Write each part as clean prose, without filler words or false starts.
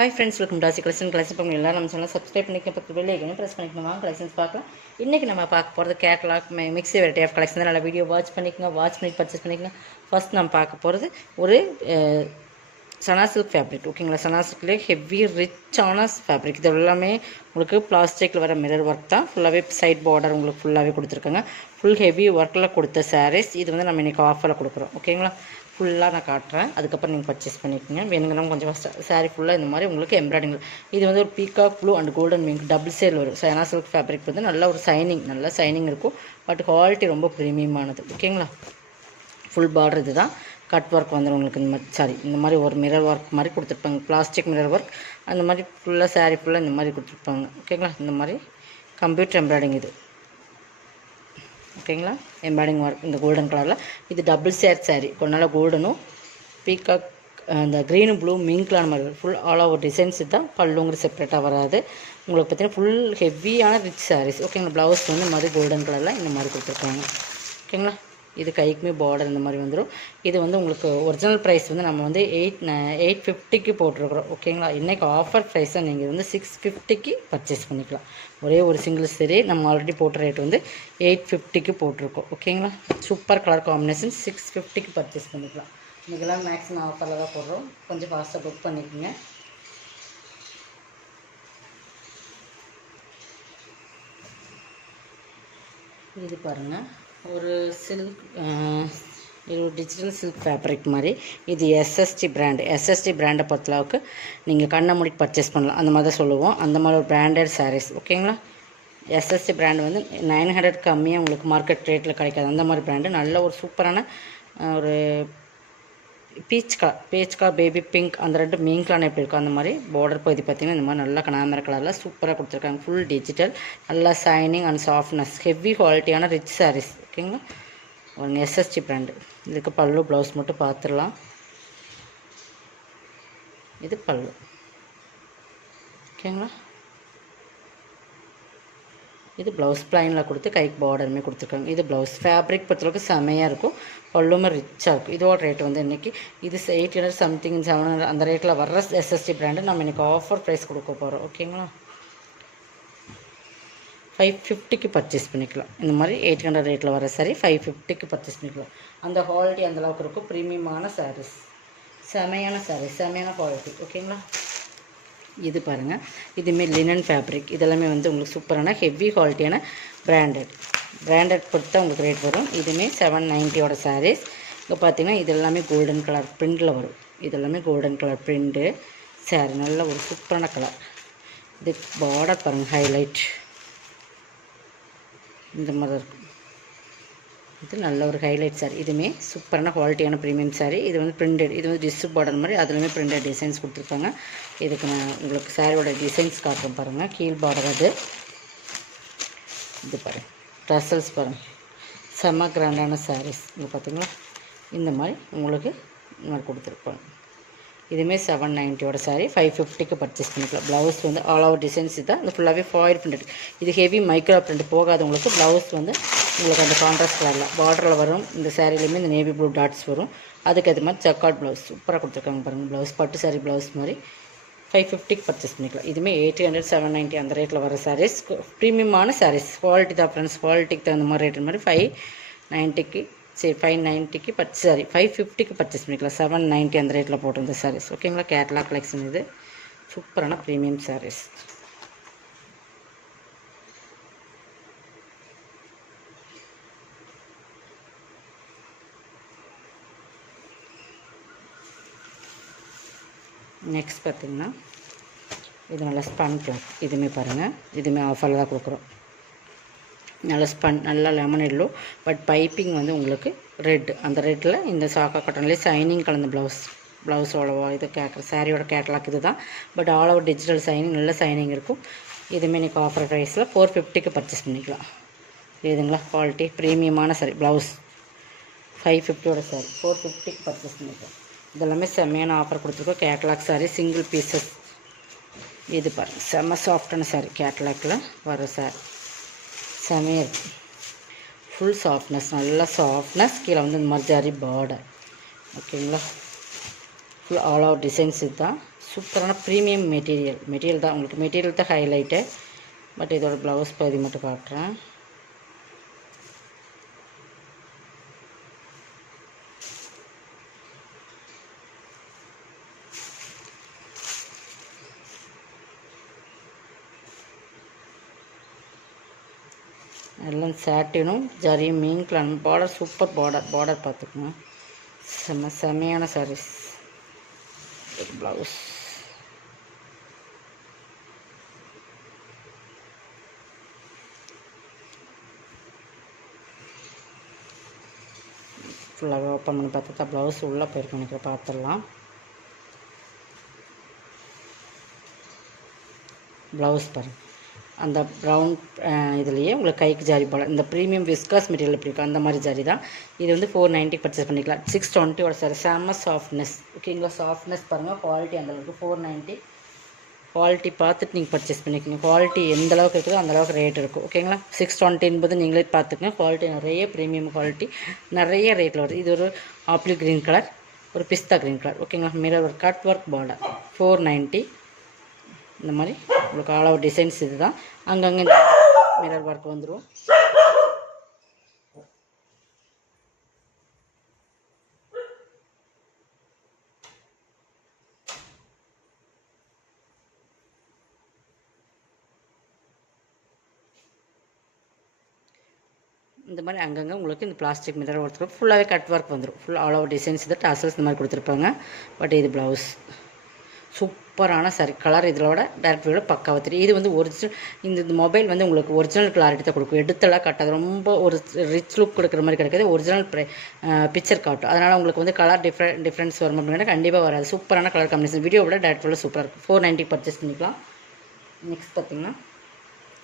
Hi friends, welcome டாசி collection. பண்ணி எல்லாம் நம்ம சேனல் சப்ஸ்கிரைப் பண்ணிக்க, பக்கத்து பெல் ஐக்கனை ப்ரெஸ் பண்ணிக்கணுமா கலெக்ஷன்ஸ் பார்க்கலாம். இன்றைக்கி நம்ம பார்க்க போகிறது catalogue mixie variety of collection. நல்லா வீடியோ வாட்ச் பண்ணி பர்ச்சேஸ் பண்ணிக்கோங்க. ஃபர்ஸ்ட் நம்ம பார்க்க போகிறது ஒரு சனா சில்க் ஃபேப்ரிக். ஓகேங்களா, சனா சில்க்லேயே ஹெவி ரிச்சான ஃபேப்ரிக். இது எல்லாமே உங்களுக்கு பிளாஸ்டிக்கில் வர மிரர் ஒர்க் தான். ஃபுல்லாகவே சைட் பார்டர் உங்களுக்கு ஃபுல்லாகவே கொடுத்துருக்காங்க. ஃபுல் ஹெவி ஒர்க்கில் கொடுத்த சாரீஸ். இது வந்து நம்ம இன்றைக்கி ஆஃபரில் கொடுக்குறோம். ஓகேங்களா, ஃபுல்லாக நான் காட்டுறேன், அதுக்கப்புறம் நீங்கள் பர்ச்சேஸ் பண்ணிக்கோங்க. வேணுங்கன்னா கொஞ்சம் ஃபஸ்ட்டு சாரீ ஃபுல்லாக இந்த மாதிரி உங்களுக்கு எம்ப்ராய்டிங். இது வந்து ஒரு peacock blue and golden mink double sale வரும். சனா சில்க் ஃபேப்ரிக் வந்து நல்ல ஒரு நல்ல சைனிங் இருக்கும். பட் குவாலிட்டி ரொம்ப ப்ரீமியமானது. ஓகேங்களா, ஃபுல் பார்டர் இது தான். கட் ஒர்க் வந்துடும் உங்களுக்கு. இந்த மாதிரி ஒரு மிரர் ஒர்க் மாதிரி கொடுத்துருப்பாங்க, பிளாஸ்டிக் மிரர் ஒர்க். அந்த மாதிரி ஃபுல்லாக சாரீ ஃபுல்லாக இந்த மாதிரி கொடுத்துருப்பாங்க. ஓகேங்களா, இந்த மாதிரி கம்ப்யூட்டர் எம்ப்ராய்டிங் இது. ஓகேங்களா, எம்ப்ராய்டிங் ஒர்க் இந்த கோல்டன் கலரில். இது டபுள் ஷேர் சாரீ. கொஞ்ச நாள் கோல்டனும் பீகாக் அந்த க்ரீனு ப்ளூ மிங்க்லான மாதிரி ஃபுல் ஆல் ஓவர் டிசைன்ஸ். இதுதான் பல்லுங்கிற செப்பரேட்டாக வராது உங்களுக்கு. பார்த்தீங்கன்னா ஃபுல் ஹெவியான ரிச் சாரீஸ். ஓகேங்களா, ப்ளவுஸ் வந்து இந்த மாதிரி கோல்டன் கலரில் இந்த மாதிரி கொடுத்துருக்காங்க. ஓகேங்களா, இது கைக்குமே பார்டர் இந்த மாதிரி வந்துடும். இது வந்து உங்களுக்கு ஒரிஜினல் ப்ரைஸ் வந்து நம்ம வந்து 850க்கு போட்டிருக்கிறோம். ஓகேங்களா, இன்றைக்கி ஆஃபர் ப்ரைஸாக நீங்கள் வந்து 650க்கு பர்ச்சேஸ் பண்ணிக்கலாம். ஒரே ஒரு சிங்கிள் சரி நம்ம ஆல்ரெடி போட்ட ரேட் வந்து 850க்கு போட்டிருக்கோம். ஓகேங்களா, சூப்பர் கலர் காம்பினேஷன். 650க்கு பர்ச்சேஸ் பண்ணிக்கலாம். இன்றைக்கெல்லாம் மேக்ஸிமம் ஆஃபரில் தான் போடுறோம். கொஞ்சம் ஃபாஸ்ட்டாக புக் பண்ணிக்கோங்க. இது பாருங்கள், ஒரு சில்க், இது ஒரு டிஜிட்டல் சில்க் ஃபேப்ரிக் மாதிரி. இது எஸ்எஸ்டி பிராண்டு. எஸ்எஸ்டி பிராண்டை பொறுத்தளவுக்கு நீங்கள் கண்ணை மூடி பர்ச்சேஸ் பண்ணலாம், அந்த மாதிரி தான் சொல்லுவோம். அந்த மாதிரி ஒரு பிராண்டட் சாரீஸ். ஓகேங்களா, எஸ்எஸ்டி பிராண்டு வந்து 900 கம்மியாக உங்களுக்கு மார்க்கெட் ரேட்டில் கிடைக்காது. அந்த மாதிரி பிராண்டு. நல்ல ஒரு சூப்பரான ஒரு பீச் கலர் பேபி பிங்க் அந்த ரெண்டு மீன்கலான எப்படி இருக்கும் அந்த மாதிரி பார்டர் பகுதி பார்த்திங்கன்னா இந்த மாதிரி நல்லா கனாமர கலரில் சூப்பராக கொடுத்துருக்காங்க. ஃபுல் டிஜிட்டல், நல்லா சைனிங் அண்ட் சாஃப்ட்னஸ், ஹெவி குவாலிட்டியான ரிச் சாரீஸ். ஓகேங்களா, ஒரு எஸ்எஸ்டி பிராண்டு. இதுக்கு பல்லு ப்ளவுஸ் மட்டும் பார்த்துடலாம். இது பல்லு. ஓகேங்களா, இது ப்ளவுஸ் ப்ளைனில் கொடுத்து கைக்கு பார்டருமே கொடுத்துருக்காங்க. இது ப்ளவுஸ் ஃபேப்ரிக் பொறுத்தளவுக்கு செமையாக இருக்கும். பல்லுமே ரிச்சாக இருக்கும். இதோட ரேட் வந்து இன்றைக்கி இது 800 சம்திங் 700 அந்த ரேட்டில் வர்ற எஸ்எஸ்டி பிராண்டு நம்ம இன்றைக்கி ஆஃபர் ப்ரைஸ் கொடுக்க போகிறோம். ஓகேங்களா, 550க்கு பர்ச்சேஸ் பண்ணிக்கலாம். இந்த மாதிரி 800 ரேட்டில் வர சாரி 550க்கு பர்ச்சேஸ் பண்ணிக்கலாம். அந்த குவாலிட்டி அந்தளவுக்கு இருக்கும். ப்ரீமியமான சாரீஸ், செமையான சாரீஸ், செமையான குவாலிட்டி. ஓகேங்களா, இது பாருங்கள், இதுமாரி லினன் ஃபேப்ரிக். இதெல்லாமே வந்து உங்களுக்கு சூப்பரான ஹெவி குவாலிட்டியான பிராண்டட் பொறுத்து உங்களுக்கு ரேட் வரும். இதுவுமே 790 சாரீஸ். இப்போ பார்த்தீங்கன்னா இது எல்லாமே கோல்டன் கலர் பிரிண்டில் வரும். இதெல்லாமே கோல்டன் கலர் பிரிண்ட்டு சாரி. நல்ல ஒரு சூப்பரான கலர். இது பார்டர் பாருங்கள், ஹைலைட் இந்த மாதிரி இருக்கும். இது நல்ல ஒரு ஹைலைட் சாரி. இதுவுமே சூப்பரான குவாலிட்டியான ப்ரீமியம் சாரி. இது வந்து பிரிண்டட். இது வந்து டிஸ்ட் பார்டர் மாதிரி அதுலேயுமே பிரிண்டட் டிசைன்ஸ் கொடுத்துருக்காங்க. இதுக்கு நான் உங்களுக்கு சாரியோட டிசைன்ஸ் காட்டுறேன் பாருங்கள். கீழ் பார்டர் அது. இது பாருங்கள், ட்ரெஸ்ஸல்ஸ் பாருங்கள், செம்ம கிராண்டான சாரீஸ். இது பார்த்திங்களா, இந்த மாதிரி உங்களுக்கு இந்த மாதிரி கொடுத்துருப்பாங்க. இதுவுமே 790 சாரி 550க்கு பர்ச்சேஸ் பண்ணிக்கலாம். ப்ளவுஸ் வந்து ஆல் ஓவர் டிசைன்ஸ் தான். இது ஃபுல்லாகவே ஃபாயில் பிரிண்ட். இது ஹெவி மைக்ரோ பிரிண்ட் போகாதவங்களுக்கு ப்ளவுஸ் வந்து உங்களுக்கு அந்த கான்ட்ராஸ்ட் கலரில் பார்டரில் வரும். இந்த சாரிலையுமே இந்த நேவி ப்ளூ டாட்ஸ் வரும். அதுக்கு அது மாதிரி ஜக்கார்ட் ப்ளவுஸ் சூப்பராக கொடுத்துருக்காங்க பாருங்கள். ப்ளவுஸ் பட்டு சாரி ப்ளவுஸ் மாதிரி 550க்கு பர்ச்சேஸ் பண்ணிக்கலாம். இதுவுமே 800 790 அந்த ரேட்டில் வர சாரீஸ். ப்ரீமியமான சாரீஸ். குவாலிட்டி தான் ஃப்ரெண்ட்ஸ். குவாலிட்டிக்கு தகுந்த மாதிரி ரேட்டு மாதிரி 590க்கு 590க்கு சாரி 550க்கு பர்ச்சேஸ் பண்ணிக்கலாம். 790 அந்த ரேட்டில் போட்டிருந்த சாரீஸ். ஓகேங்களா, கேட்லாக் கலெக்ஷன். இது சூப்பரான ப்ரீமியம் சாரீஸ். நெக்ஸ்ட் பார்த்திங்கன்னா இது நல்லா ஸ்பன் கிளாத். இதுவுமே பாருங்கள், இதுவுமே ஆஃபரில் தான் கொடுக்குறோம். நல்ல ஸ்பன், நல்லா லெமன் எல்லோ, பட் பைப்பிங் வந்து உங்களுக்கு ரெட். அந்த ரெட்டில் இந்த சாக்கா காட்டன்லேயே சைனிங் கலந்த ப்ளவுஸோட இது சாரியோட கேட்லாக் இது தான். But all over digital shining, நல்ல சைனிங் இருக்கும். இதுவுமே இன்றைக்கி ஆஃபர் ப்ரைஸில் 450க்கு பர்ச்சேஸ் பண்ணிக்கலாம். இதுங்களா, குவாலிட்டி ப்ரீமியமான சாரி. ப்ளவுஸ் 550 சாரி 450க்கு பர்ச்சேஸ் பண்ணிக்கலாம். இதெல்லாமே செம்மையான ஆஃபர் கொடுத்துருக்கோம். Catalogue sari single pieces. இது பாருங்கள், செம்ம சாஃப்டான சாரி. கேட்லாக்கில் வர சாரி செமையாக இருக்குது. ஃபுல் சாஃப்ட்னஸ், நல்லா சாஃப்ட்னஸ். கீழே வந்து இந்த மாதிரி ஜரி பார்டர். ஓகேங்களா, ஃபுல் ஆல் ஓவர் டிசைன்ஸ் இதுதான். சூப்பரான ப்ரீமியம் மெட்டீரியல் தான், உங்களுக்கு மெட்டீரியல் தான் ஹைலைட்டு. பட் இதோட ப்ளவுஸ் பகுதி மட்டும் காட்டுறேன். எல்லாம் சாட்டினும் ஜரியும் மீன் கிளான் பார்டர், சூப்பர் பார்டர் பார்த்துக்கோங்க. செமையான சாரீஸ். ப்ளவுஸ் ஃபுல்லாக ஓப்பன் பண்ணி பார்த்தா ப்ளவுஸ் உள்ளே போயிருக்கும் நினைக்கிறேன், பார்த்துடலாம். ப்ளவுஸ் பாருங்கள், அந்த ப்ரௌன் இதுலேயே உங்களுக்கு கைக்கு ஜாரி போல் இந்த ப்ரீமியம் விஸ்காஸ் மெட்டீரியல் எப்படி இருக்கும் அந்த மாதிரி ஜாரி தான். இது வந்து 490 பர்ச்சேஸ் பண்ணிக்கலாம். 620 சாரி. செம்ம சாஃப்ட்னஸ். ஓகேங்களா, சாஃப்ட்னஸ் பாருங்கள். குவாலிட்டி அந்தளவுக்கு 490. குவாலிட்டி பார்த்துட்டு நீங்கள் பர்ச்சேஸ் பண்ணிக்கோங்க. குவாலிட்டி எந்த அளவுக்கு இருக்குதோ அந்தளவுக்கு ரேட் இருக்கும். ஓகேங்களா, 620 என்பது நீங்களே பார்த்துக்கங்க. குவாலிட்டி நிறைய ப்ரீமியம் குவாலிட்டி நிறைய ரேட்டில் வருது. இது ஒரு ஆப்பிள் க்ரீன் கலர், ஒரு பிஸ்தா க்ரீன் கலர். ஓகேங்களா, மிரர் ஒரு கட் ஒர்க் பார்டர் 490. இந்த மாதிரி உங்களுக்கு ஆல் ஓவர் டிசைன்ஸ் இது தான். அங்கங்கே இந்த மிரர் ஒர்க் வந்துடும். இந்த மாதிரி அங்கங்கே உங்களுக்கு இந்த பிளாஸ்டிக் மிரர் ஒர்க் ஃபுல்லாகவே கட் ஒர்க் வந்துடும். ஃபுல் ஆல் ஓவர் டிசைன்ஸ் இது டாசல்ஸ் இந்த மாதிரி கொடுத்துருப்பாங்க. பட் இது ப்ளவுஸ் சூப்பரான சாரி. கலர் இதோட டேரக்ட் விட பக்காவாக தெரியும். இது வந்து ஒரிஜினல். இந்த மொபைல் வந்து உங்களுக்கு ஒரிஜினல் கிளாரிட்டி தான் கொடுக்கும். எடுத்தெல்லாம் காட்டாது, ரொம்ப ஒரு ரிச் லுக் கொடுக்குற மாதிரி கிடைக்காது. ஒரிஜினல் பிக்சர் காட்டும். அதனால் உங்களுக்கு வந்து கலர் டிஃப்ரென்ஸ் வரும் அப்படின்னா கண்டிப்பாக வராது. சூப்பரான கலர் காம்பினேஷன். வீடியோவோட டேரக்ட் விட சூப்பராக இருக்கும். 490 பர்ச்சேஸ் பண்ணிக்கலாம். நெக்ஸ்ட் பார்த்திங்கன்னா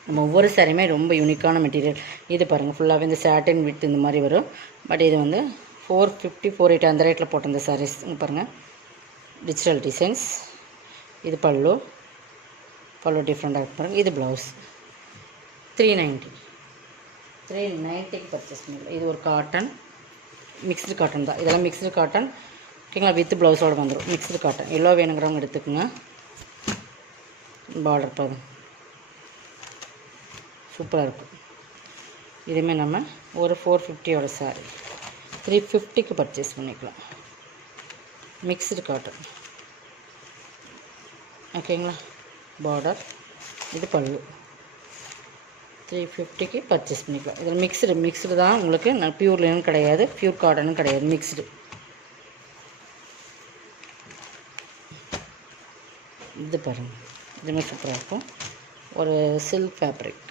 நம்ம ஒவ்வொரு சாரியுமே ரொம்ப யூனிக்கான மெட்டீரியல். இது பாருங்கள், ஃபுல்லாகவே இந்த சாட்டின் வித் இந்த மாதிரி வரும். பட் இது வந்து 450 480 அந்த ரேட்டில் போட்ட இந்த சாரீஸ் பாருங்கள். Digital designs. இது பல்லு டிஃப்ரெண்ட்டாக இருக்கு பாருங்கள். இது ப்ளவுஸ் 390 பர்ச்சேஸ் பண்ணிக்கலாம். இது ஒரு காட்டன், மிக்ஸ்டு காட்டன் தான். இதெல்லாம் மிக்ஸ்டு காட்டன். ஓகேங்களா, வித் ப்ளவுஸோடு வந்துடும். Mixed cotton. எல்லோ வேணுங்கிறவங்க எடுத்துக்கோங்க. பார்டர் பாருங்க, சூப்பராக இருக்கும். இதுவுமே நம்ம ஒரு 450 சாரி 350 பர்ச்சேஸ் பண்ணிக்கலாம். Mixed cotton. ஓகேங்களா, பார்டர். இது பல்லு 350 பர்ச்சேஸ் பண்ணிக்கலாம். இதில் மிக்ஸ்டு தான் உங்களுக்கு. பியூர் லினன் கிடையாது, பியூர் காட்டனும் கிடையாது, மிக்ஸ்டு. இது பாருங்கள், இதுவுமே சூப்பராக இருக்கும். ஒரு சில்க் ஃபேப்ரிக்.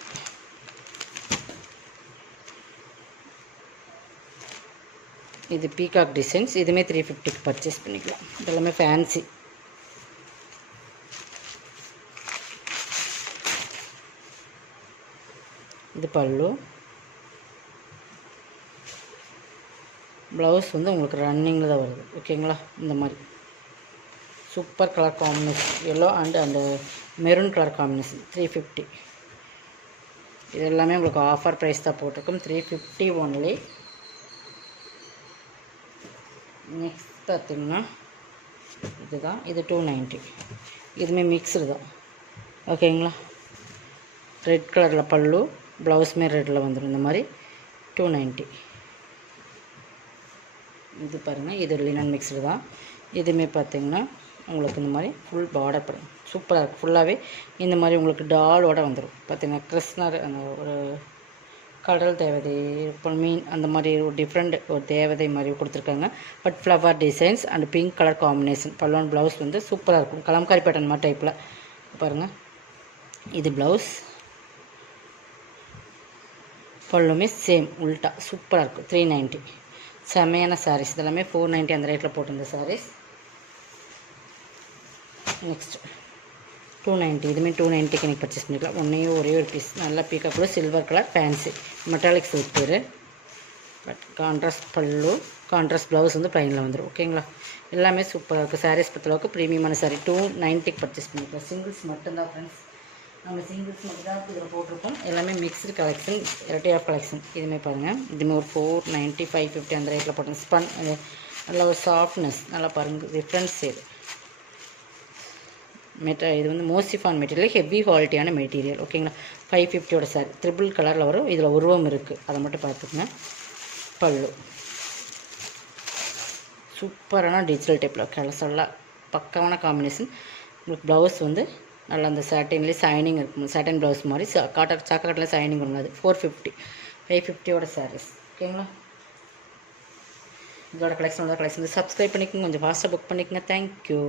இது பீகாக் டிசைன்ஸ். இதுவுமே 350 பர்ச்சேஸ் பண்ணிக்கலாம். இதெல்லாமே ஃபேன்சி. இது பல்லு. ப்ளவுஸ் வந்து உங்களுக்கு ரன்னிங்கில் தான் வருது. ஓகேங்களா, இந்த மாதிரி super colour combination. Yellow and அந்த மெரூன் கலர் காம்பினேஷன் 350. இது எல்லாமே உங்களுக்கு ஆஃபர் ப்ரைஸ் தான் போட்டிருக்கோம். 350 ஒன்லி. நெக்ஸ்ட் பார்த்திங்கன்னா இதுதான். இது 290. இதுவுமே மிக்ஸ்டு தான். ஓகேங்களா, ரெட் கலரில் பல்லு, ப்ளவுஸுமே ரெட்டில் வந்துடும். இந்த மாதிரி 290. இது பாருங்கள், இது லினன் மிக்ஸ்டு தான். இதுவுமே பார்த்திங்கன்னா உங்களுக்கு இந்த மாதிரி ஃபுல் பார்டர் பாருங்கள், சூப்பராக இருக்குது. ஃபுல்லாகவே இந்த மாதிரி உங்களுக்கு டாலோட வந்துடும். பார்த்திங்கன்னா கிருஷ்ணர் அந்த ஒரு கடல் தேவதை, இப்போ மீன் அந்த மாதிரி ஒரு டிஃப்ரெண்ட் ஒரு தேவதை மாதிரி கொடுத்துருக்காங்க. But flower designs and pink colour combination. Balloon blouse வந்து சூப்பராக இருக்கும். கலம்காரி பேட்டர்ன் மாதிரி டைப்பில் பாருங்கள். இது ப்ளவுஸ். பல்லுமே சேம் உல்ட்டா சூப்பராக இருக்கும். 390. செமையான சாரீஸ். இதெல்லாமே 490 அந்த ரேட்டில் போட்டிருந்த சாரீஸ். நெக்ஸ்ட் 290. இதுவுமே 290க்கு நீங்கள் பர்ச்சேஸ் பண்ணிக்கலாம். ஒரே ஒரு பீஸ் நல்லா பீக்காக கூட silver colour fancy metallic silk pair. But contrast pallu, contrast blouse வந்து ப்ளைனில் வந்துடும். ஓகேங்களா, எல்லாமே சூப்பராக இருக்குது. சாரீஸ் பொறுத்தளவுக்கு ப்ரீமியமான சாரீ 290க்கு பர்ச்சேஸ் பண்ணிக்கலாம். சிங்கிள்ஸ் மட்டும்தான் ஃப்ரெண்ட்ஸ், நம்ம சிங்கிள்ஸ் மட்டும் தான் இதில் போட்டிருக்கோம். எல்லாமே mixed collection, variety of collection. இதுவுமே பாருங்கள், இதுவுமே ஒரு 490 550 அந்த ரேட்டில் போட்டோம். நல்ல ஒரு சாஃப்ட்னஸ் நல்லா பாருங்கள், டிஃப்ரென்ஸ் இது இது வந்து மோசிஃபான் மெட்டீரியல், ஹெவி குவாலிட்டியான மெட்டீரியல். ஓகேங்களா, 550 சாரி. ட்ரிபிள் கலரில் வரும். இதில் உருவம் இருக்குது, அதை மட்டும் பார்த்துக்குங்க. பல்லு சூப்பரான டிஜிட்டல் டைப்பில் கலர்ஸெல்லாம் பக்காவான காம்பினேஷன். உங்களுக்கு ப்ளவுஸ் வந்து நல்லா அந்த சாட்டின்லேயே சைனிங் இருக்கும். சாட்டின் ப்ளவுஸ் மாதிரி சாக்காட்டில் சைனிங் வரும். அது 450, 550 சாரீஸ். ஓகேங்களா, இதோட கலெக்ஷன் சப்ஸ்கிரைப் பண்ணிக்கோங்க, கொஞ்சம் ஃபாஸ்ட்டாக புக் பண்ணிக்கோங்க. தேங்க்யூ.